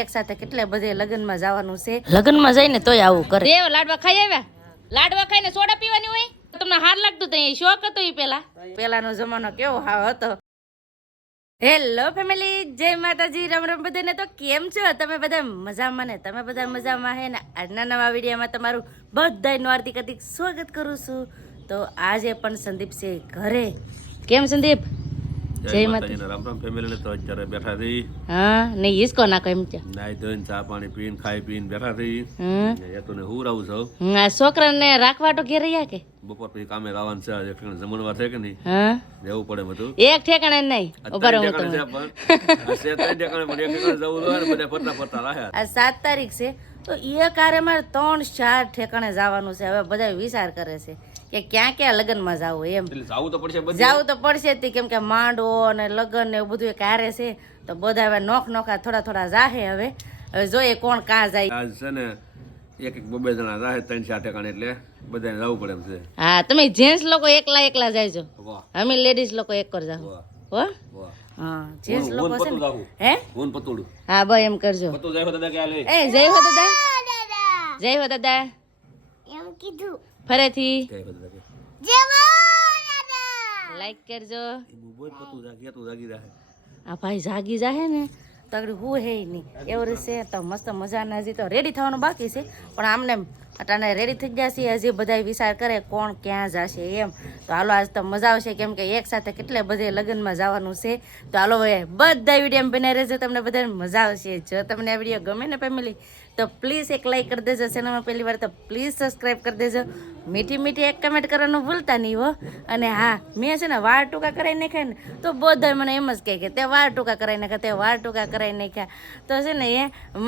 એક સાથે કેટલે બધે લગ્નમાં જવાનું છે. લગ્નમાં જઈને તોય આવું કરે. દેવ લાડવા ખાઈ આવ્યા? લાડવા ખાઈને સોડા પીવાની હોય? તમને હાર લાગતું તો શોખ હતો એ પેલાનો જમાનો કેવો હતો. હેલો ફેમિલી, જય માતાજી, રામ રામ બધાને. તો કેમ છો તમે બધા? મજામાં ને? તમે બધા મજામાં હે ને? આજના નવા વિડીયોમાં તમારું બધાનું હાર્દિક હાર્દિક સ્વાગત કરું છું. તો આજે પણ સંદીપ છે ઘરે. કેમ સંદીપ? જય માતાજી, રામ રામ ફેમિલી ને. તો અત્યારે બેઠા રહી. હા નહીં હિસકો નાખો એમ છે. નાઈ ધોઈને ચા પાણી પીને ખાઈ પીને બેઠા રહી. હેતુને હુરાવું છું. આ છોકરાને રાખવા તો ઘેર રહ્યા કે બપોર પછી કામે લાવવાનું છે. એક ઠેકાણે જમણવાર છે કે નહીં? હા રહેવું પડે બધું. એક ઠેકાણે નહીં ઉભા રહો તમે. ત્રણ ઠેકાણે પણ એક ઠેકાણે જવું હોય ને બધા ફરતા ફરતા રહ્યા. આ 7 તારીખ છે તો એ કારે મારે 3-4 ઠેકાણે જવાનું છે. હવે બધા વિચાર કરે છે કે ક્યાં ક્યાં લગ્નમાં જવું એમ. જવું તો પડશે, જવું તો પડશે જ, કેમ કે માંડવો અને લગ્ન ને એવું બધું કારે છે. તો બધા હવે નોખા થોડા જાહે. હવે જોઈએ કોણ કાં જાય. આજ છે ને એક બે જણા રાહે 3-4 ઠેકાણે એટલે બધાને જવું પડે એમ છે. હા તમે જેન્ટ્સ લોકો એકલા જાયજો, વાહ અમે લેડીઝ લોકો એક કર જાવ. વાહ હો વાહ. હા જેન્ટ્સ લોકો છે ને. હે હું પતુડું. હા ભાઈ એમ કરજો. પતુ જાય દાદા કે લે. એ જય હો દાદા, જય હો દાદા એમ કીધું ફરેથી કે દાદા કે લાઈક કરજો. બોલ પતુ જાગી તો જાગી રહે. આ ભાઈ જાગી જાહે ને તગડી હું હે નહીં એવું રહેશે તો મસ્ત મજાના. હજી તો રેડી થવાનું બાકી છે, પણ આમને અટાણે રેડી થઈ જશે. હજી બધા વિચાર કરે કોણ ક્યાં જશે એમ. તો હાલો આજ તો મજા આવશે, કેમ કે એક સાથે કેટલે બધે લગ્નમાં જવાનું છે. તો હાલો હવે બધા વિડીયો બનાવી રહેજો, તમને બધાને મજા આવશે. જો તમને આ વિડીયો ગમે ને ફેમિલી તો પ્લીઝ એક લાઈક કરી દેજો. ચેનલમાં પહેલી વાર તો પ્લીઝ સબસ્ક્રાઈબ કરી દેજો. મીઠી એક કમેન્ટ કરવાનું ભૂલતા નહીં હો. અને હા, મેં છે ને વાળ ટૂંકા કરાવી નાખ્યા ને તો બધા મને એમ જ કહે કે તે વાળ ટૂંકા કરાવી નાખ્યા, તે વાળ ટૂંકા કરાવી નાખ્યા. તો છે ને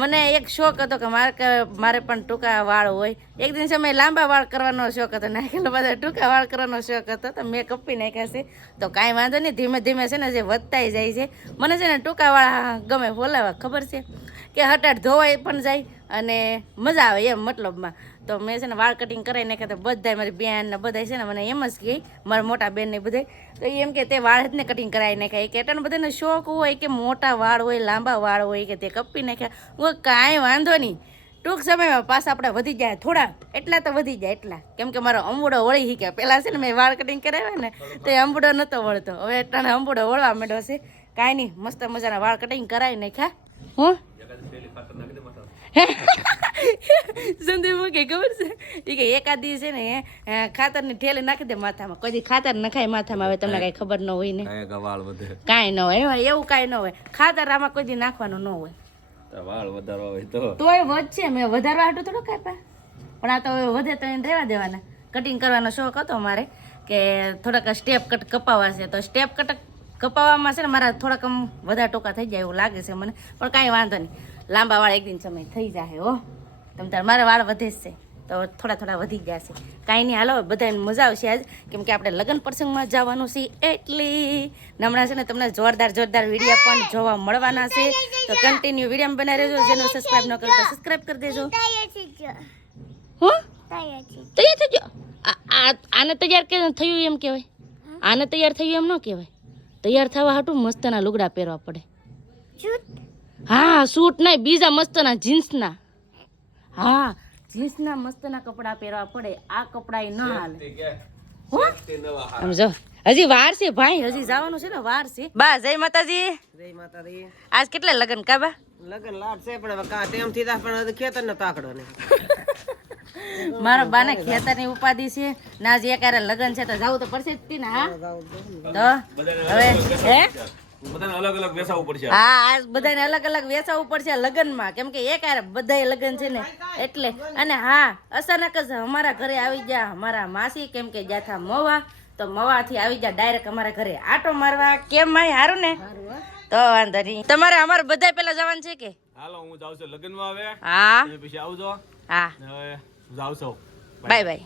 મને એક શોખ હતો કે મારે પણ ટૂંકા વાળ હોય. એક દિન સમય લાંબા વાળ કરવાનો શોખ હતો, નાખેલો બધા ટૂંકા વાળ કરવાનો શોખ હતો. તો મેં કપી નાખ્યા છે. તો કાંઈ વાંધો નહીં, ધીમે ધીમે છે ને જે વધતાય જાય છે. મને છે ને ટૂંકા વાળ ગમે બોલાવા, ખબર છે કે હટાટ ધોવાય પણ જાય અને મજા આવે એમ મતલબમાં. તો મેં છે ને વાળ કટિંગ કરાવી નાખ્યા. તો બધા મારી બેન ને બધા છે ને મને એમ જ કહે, મારા મોટા બેન ને બધા તો એમ કે તે વાળ જ ને કટિંગ કરાવી નાખ્યા. કે એટલાને બધાને શોખ હોય કે મોટા વાળ હોય, લાંબા વાળ હોય, કે તે કપી નાખ્યા. હું કાંઈ વાંધો નહીં, ટૂંક સમયમાં પાછા આપણે વધી જાય થોડા, એટલા તો વધી જાય એટલા. કેમ કે મારો અંબુડો વળી શીખ્યા. પહેલાં છે ને મેં વાળ કટિંગ કરાવ્યા ને તો એ અંબુડો નહોતો વળતો. હવે એટલાને અંબુડો વળવા માંડ્યો છે. કાંઈ નહીં, મસ્ત મજાના વાળ કટિંગ કરાવી નાખ્યા. હું સંદીપ કે ખબર છે એ કે એકાદી છે ને ખાતરની ઠેલી નાખી દે માથામાં. કોઈ ખાતર નખાય માથામાં, હવે તમને કઈ ખબર ન હોય ને કાંઈ ન હોય એવું કાંઈ ન હોય. ખાતર આમાં કોઈ દી નાખવાનું ન હોય. વાળ વધારો હોય તોય વધશે. મેં વધારવા હાટું થોડું કાપ્યા, પણ આ તો હવે વધે તો એને રહેવા દેવાના. કટિંગ કરવાનો શોખ હતો મારે કે થોડાક સ્ટેપ કટ કપાવવા છે. તો સ્ટેપ કટ કપાવવામાં છે ને મારા થોડાક વધારે ટૂંકા થઈ જાય એવું લાગે છે મને, પણ કાંઈ વાંધો નહીં. લાંબા વાળ એક દિન સમય થઈ જાય હો. તમ તાર મારા વાળ વધે છે તો થોડા વધી જશે. કાંઈ નહીં, હાલો બધાને મજા આવશે આજ, કેમ કે આપણે લગ્ન પ્રસંગમાં જવાનું છે. એટલી હમણાં છે ને તમને જોરદાર વિડીયો પણ જોવા મળવાના છે. તો કન્ટિન્યુ વિડીયો બનાવી રહેજો. જેને સબસ્ક્રાઈબ ન કરો તો સબસ્ક્રાઈબ કરી દેજો. હું તૈયાર થઈ ગયો? આને તૈયાર કે થયું એમ કહેવાય? આને તૈયાર થયું એમ ન કહેવાય. તૈયાર થવા હાટું મસ્તના લુગડા પહેરવા પડે. હા સૂટ નહીં, બીજા મસ્તના જીન્સના. હા જીન્સના મસ્તના કપડા પહેરવા પડે. આ કપડા ન હાલે. સમજો હજી વાર છે ભાઈ, હજી જવાનું છે ને વાર છે. બા જય માતાજી. જય માતાજી. આજ કેટલા લગન કાબા? લગન લાટ છે પણ હવે કા ટેમ થી તા પણ ખેતર ન તાકડો ને. મારા બાને ખેતરની ઉપાધિ છે ના. જે ક્યારે લગન છે તો જવું તો પડશે જ ને. હા તો હવે હે બધાને અલગ અલગ બેસાવવું પડશે. હા આજ બધાને અલગ અલગ વેચાવવું પડશે લગ્નમાં, કેમ કે એક હારે બધા લગ્ન છે ને એટલે. અને હા અચાનક જ અમારા ઘરે આવી ગયા અમારા માસી, કેમ કે જાથા મવા. તો મવાથી આવી ગયા ડાયરેક્ટ અમારા ઘરે આટો મારવા. કેમ માય હારું ને? તો વાંધો નહીં. તમારે અમારે બધા પેલા જવાનું છે કે? હાલો હું જાઉં છું લગ્નમાં. હવે હા તમે પછી આવજો. હા હવે જાઉં છું. Bye bye.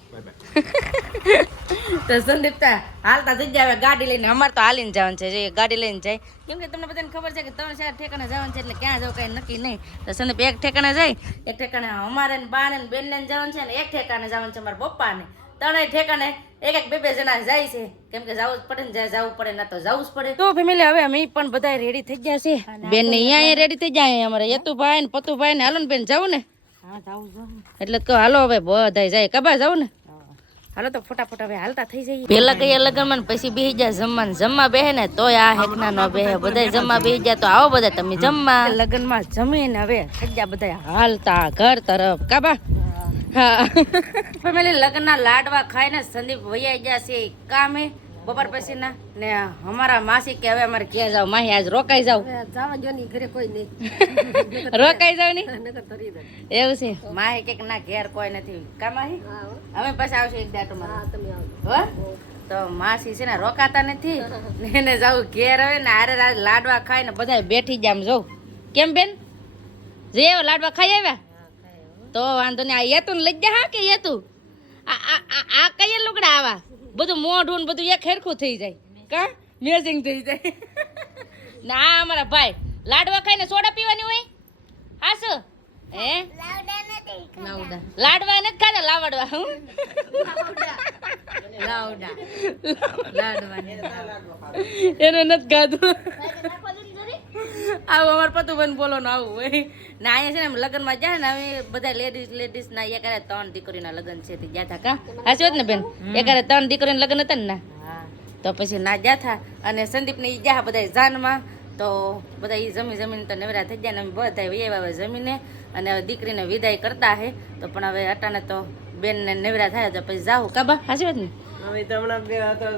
તો સંદીપ હાલતા થઈ જાય ગાડી લઈને. અમારે તો હાલીને જવાનું છે, જે ગાડી લઈને જાય. કેમ કે તમને બધાને ખબર છે કે 3-4 ઠેકાણે જવાનું છે એટલે ક્યાં જવું કઈ નક્કી નહીં. તો સંદીપ એક ઠેકાણે જાય, એક ઠેકાણે અમારે બા ને બેન ને જવાનું છે, ને એક ઠેકાણે જવાનું છે મારા પપ્પા ને. ત્રણેય ઠેકાણે એક બે જણા જાય છે કેમ કે જવું જ પડે ને જ્યાં જવું પડે ના તો જવું જ પડે. તો ફેમિલી હવે અમે પણ બધા રેડી થઈ ગયા છે. બેન ને અહીંયા રેડી થઈ જાય અમારે યતુભાઈ ને પતુભાઈ ને હાલો ને બેન જવું ને એટલે તો હાલો હવે બધા જાય કબા જવું ને હાલો તો ફટાફટ હવે હાલતા થઈ જઈએ. પેલા કઈ લગનમાં પછી બેસી જાય જમવાનું જમવા બેહે ને તોય આ હેકના નો બેહે બધા જમવા બેસી જાય તો આવો બધા તમે જમવા. લગનમાં જમીને હવે થઈ ગયા બધા હાલતા ઘર તરફ કાબા. હા ફેમિલી લગ્નના લાડવા ખાઈને સંદીપ વૈયા ગયા છે કામે બપોર પછીના ને અમારા માસી કે હવે અમારે ક્યાં જાવ માહી આજ રોકાઈ જાવ ઘરે કોઈ નહીં રોકાઈ જાવ ની એવું છે માહી કે ના ઘેર કોઈ નથી કા માહી અમે પછી આવશું એક દાટો માં તો માસી છે ને રોકાતા નથી ને એને જાવ ઘેર હવે ને આરે લાડવા ખાઈને બધા બેઠી જામ જો કેમ બેન જે લાડવા ખાઈ આવ્યા તો વાંધો ને આ યેતું લઈ જા હા કે યેતું આ કયા લુગડા આવા બધું મોઢું બધું એક ખેરખું થઈ જાય કા મેચિંગ થઈ જાય ના અમારા ભાઈ લાડવા ખાઈને સોડા પીવાની હોય હા શું હે લાડવા નથી ખાતા લાવડવા હું એને નથી ખાધું આવું અમારે પતુભાઈ બોલો ને આવું હોય ને અહીંયા છે ને લગ્નમાં જાય ને હવે બધા લેડીઝ ના એક 3 દીકરીના લગ્ન છે તે ગયા હતા કા હાચી વાત ને બેન એક 3 દીકરીના લગ્ન હતા ને ના તો પછી ના ગયા હતા અને સંદીપ ને ઈ ગયા બધા જાનમાં તો બધા ઈ જમીને તો નવરા થઈ ગયા ને અમે બધા વૈયા જમીને અને હવે દીકરીને વિદાય કરતા હે તો પણ હવે અટાણે તો બેન ને નવરા થાય તો પછી જાવ કાબા હાચી વાત ને હવે તો હમણાં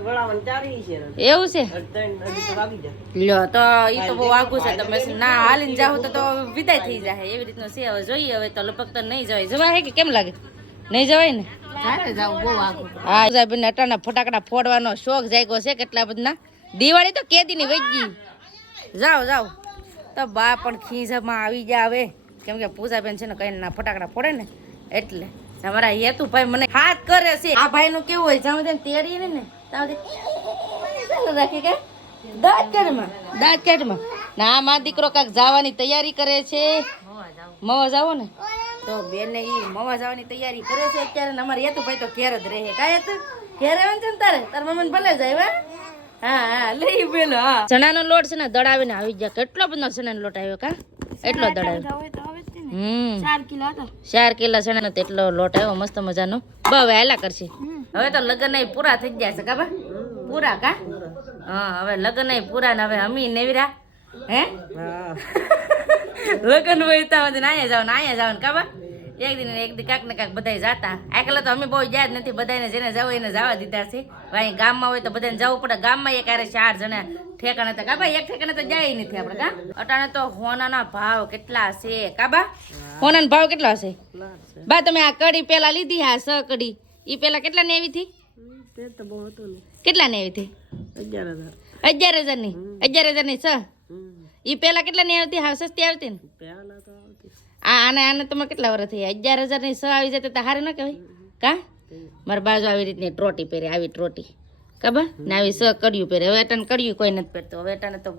વળાવવાનું ચાલી છે એવું છે 3 વાગી જાય લ્યો તો ઈ તો બહુ આગું છે તમે ના હાલીને જાવ તો વિદાય થઈ જાય એવી રીતનું છે હવે જોઈએ હવે તો લગભગ તો નહીં જવાય જવાય કે કેમ લાગે નહીં જવાય ને હા સાહેબ અટાણા ફટાકડા ફોડવાનો શોખ જાગ્યો છે કેટલા બધા દિવાળી તો કેદીની વહી ગઈ જાઓ તો બા પણ ખીજામાં આવી જાય હવે કેમ કે પૂજાબેન છે ને કઈ ના ફટાકડા ફોડે ને એટલે અમારા હેતુભાઈ મને હાથ કરે છે આ ભાઈ નું કેવું હોય જાવ તેડી ને રાખી કે દાંત કાઢમાં ના મા દીકરો કાંક જવાની તૈયારી કરે છે મવા જાવો ને તો બેન ઈ મવા જવાની તૈયારી કરે છે અત્યારે અમારે હેતુભાઈ તો ઘેર જ રહે કાંઈ હતું ઘેર આવે છે ને તાર મમ્મી ભલે જાય હા લઈ પેલો હા ચણાનો લોટ છે ને દડાવીને આવી ગયા કેટલો બધો ચણાનો લોટ આવ્યો કા એટલો દડાવ્યો 4 કિલો ચણાનો તેટલો લોટ આવ્યો મસ્ત મજાનો હવે હાલા કરશે હવે તો લગ્ન પૂરા થઈ ગયા છે કાબા પૂરા કા હા હવે લગ્ન પૂરા ને હવે અમી નેવરા હે લગ્ન હોય તો અહીંયા જાવ ને કાબા એક દી કાંક ને કાંક બધા જાતા આકલા તો અમે બહુ યાદ નથી બધાને જેને જવું એને જવા દીધા છે ભાઈ ગામમાં હોય તો બધાને જવું પડે ગામમાં એક 4 જણા ઠેકાણે તો કાબા એક ઠેકાણે તો જાય નથી આપણે કા અટાણે તો હોનાના ભાવ કેટલા છે કાબા હોનાનો ભાવ કેટલો હશે બા તમે આ કડી પેલા લીધી હા કડી ઈ પેલા કેટલા ને આવી હતી કેટલા ને આવી હતી 11,000 ની 11,000 ની ઈ પેલા કેટલા ની આવતી હા સસ્તી આવતી ને આને તમે કેટલા વર્ષ થઈ 11,000 ની આવી જતી તો હારે ન કહેવાય કા મારા બાજુ આવી રીતની ટ્રોટી પહેરે આવી ટ્રોટી ખબર ને આવી કડિયું પહેરે હવે અટાને કડિયું કોઈ નથી પહેરતું હવે અટાને તો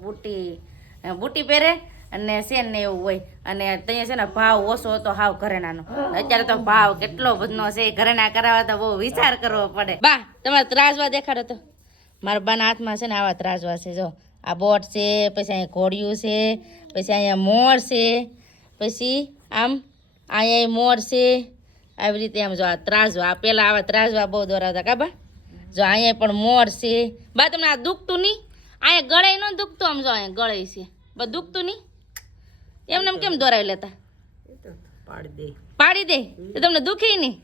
બુટી પહેરે અને સેન ને એવું હોય અને ત્યાં છે ને ભાવ ઓછો હતો હાવ ઘરેણાનો અત્યારે તો ભાવ કેટલો બધો છે ઘરેણા કરાવવા તો બહુ વિચાર કરવો પડે બા તમારે ત્રાસવા દેખાડો તો મારા બાના હાથમાં છે ને આવા ત્રાસવા છે જો આ બોટ છે પછી અહીંયા ઘોડિયું છે પછી અહીંયા મોર છે પછી આમ અહીંયા મોર છે આવી રીતે આમ જો આ ત્રાસવા આ પેલા આવા ત્રાસવા બહુ દોરાવતા કાબા જો અહીંયા પણ મોર છે બા તમને આ દુખતું નહીં અહીંયા ગળાઈ ન દુખતું આમ જો અહીંયા ગળાઈ છે બસ દુખતું નહીં એમને એમ કેમ દોરાવી લેતા પાડી દે તો તમને દુખી નહીં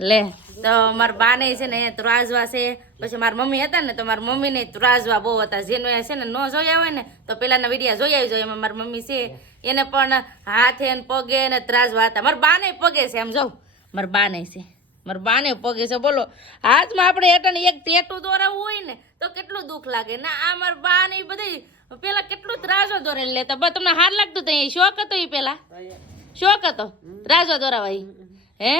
લે તો મારા બા ને છે ને ત્રાજવા છે પછી મારા મમ્મી હતા ને તો મારા મમ્મી ને ત્રાજવા બહુ હતા જેનો છે ને ન જોયા હોય ને તો પેલાના વિડીયા જોઈ આવી એમાં મારી મમ્મી છે એને પણ હાથે ને પગે ને ત્રાજવા હતા મારા બા ને પગે છે એમ જો મારા બા ને છે મારા બા ને પગે છે બોલો હાથમાં આપણે હેઠળ એક ટેટું દોરાવવું હોય ને તો કેટલું દુઃખ લાગે ના આ મારા બા ને બધી પેલા કેટલું ત્રાજવા દોરેલ લેતા બસ તમને હાર લાગતું તો શોખ હતો એ પેલા શોખ હતો ત્રાજવા દોરાવા હે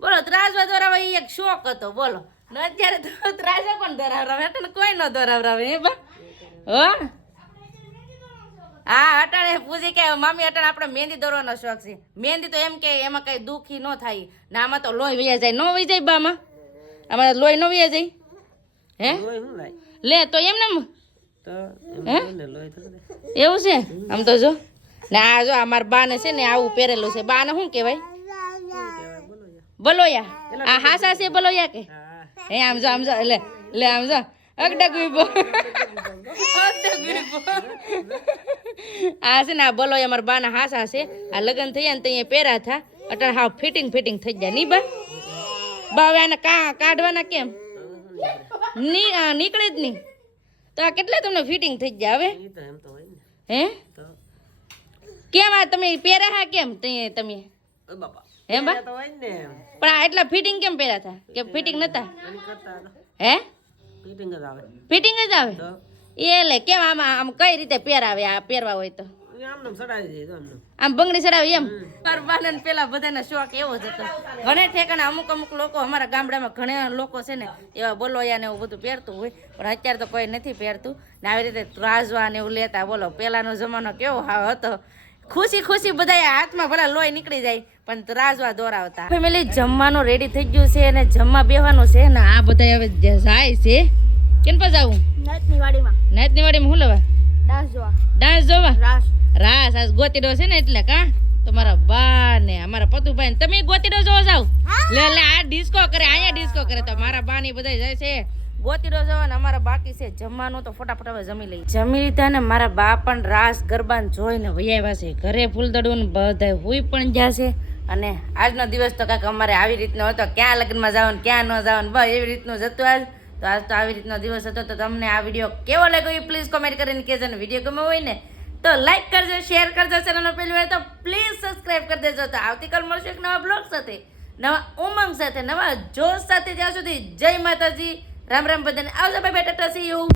બોલો ત્રાજવા દોરાવા એક શોખ હતો બોલો ને અત્યારે તો ત્રાજવા પણ દોરાવરાવે એટલે કોઈ ન દોરાવરાવે હે બા હો હા અટાણે પૂછી કે મામી અટાણે આપણે મહેંદી દોરવાનો શોખ છે મહેંદી તો એમ કે એમાં કઈ દુખી ન થાય ને આમાં તો લોહી વહી જાય ન વહી જાય બામાં અમારે લોહી ન વ્યા જાય હે લોહી શું લાય લે તો એમને તો એમ હે? ને લોહી થોડું એવું છે આમ તો જો ને આ જો અમારા બાને છે ને આવું પહેરેલું છે બાને શું કહેવાય બલોયા આ હાસા છે બલોયા કે હે આમ જો લે આમ જો અગડક વિભો આ છે ને આ બલોયા અમારા બાના હાસા છે આ લગ્ન થયા ને ત્યાં પહેર્યા હતા અત્યારે હાવ ફિટિંગ થઈ ગયા નહીં બા હવે આને કાઢવાના કેમ નીકળે જ નહીં તો આ કેટલા તમને ફિટિંગ થઈ ગયા હવે ઈ તો એમ તો હોય ને હે તો કેમ આ તમે પહેર્યા હા કેમ તમે ઓ બાપા હે બા એ તો હોય ને પણ આ એટલા ફિટિંગ કેમ પહેર્યા હતા કે ફિટિંગ નતા એની કરતા હે ફિટિંગ જ આવે ફિટિંગ જ આવે તો એ લે કેમ આમ કઈ રીતે પહેરાવે આ પહેરવા હોય તો ઈ આમને ચડાવી દે તો આમને આમ બંગડી ચડાવી એમ પરબાને પેલા બધાનો શોખ એવો જ હતો ઘણે ઠેકાણે અમુક લોકો અમારા ગામડામાં ઘણા લોકો છે ને એવા બોલોયા ને એવું બધું પહેરતું હોય પણ અત્યારે તો કોઈ નથી પહેરતું ને આવી રીતે ત્રાજવા ને એવું લેતા બોલો પેલાનો જમાનો કેવો હતો ખુશી બધા હાથમાં ભલા લોહી નીકળી જાય પણ ત્રાજવા દોરાવતા ફેમિલી જમવાનું રેડી થઈ ગયું છે અને જમવા બેહવાનું છે ને આ બધા હવે જાય છે કેમ પર જાવું નાચની વાડીમાં નાચની વાડીમાં શું લેવા ડાન્સ જોવા ડાન્સ જોવા રાસ રાસ આજ ગોતીડો છે ને એટલે કા તમારા બા ને અમારા પતુભાઈ ને તમે ગોતીડો જોવા જાવ લે આ ડિસ્કો કરે અહીંયા ડિસ્કો કરે તો મારા બા ની બધા જાય છે ગોતીડો જોવા ને અમારા બાકી છે જમવાનું તો ફટાફટ હવે જમી લઈ જમી લીધા ને મારા બા પણ રાસ ગરબા જોઈને વૈયા છે ઘરે ફૂલદડું ને બધા હુઈ પણ જશે અને આજનો દિવસ તો કાંઈક અમારે આવી રીતનો હતો ક્યાં લગ્નમાં જાવ ને ક્યાં ન જાવ ને બસ એવી રીતનું જતું આજ તો આજ તો આવી રીતનો દિવસ હતો તો તમને આ વિડીયો કેવો લાગ્યો એ પ્લીઝ કોમેન્ટ કરીને કહેજો ને વિડીયો ગમ્યો હોય ને તો લાઈક કરજો શેર કરજો ચેનલનો પહેલી વાર તો પ્લીઝ સબસ્ક્રાઇબ કરી દેજો તો આવતીકાલ મળશું એક નવા બ્લોગ સાથે નવા ઉમંગ સાથે નવા જોશ સાથે ત્યાં સુધી જય માતાજી રામ રામ બધાને આવજો bye bye Tata C you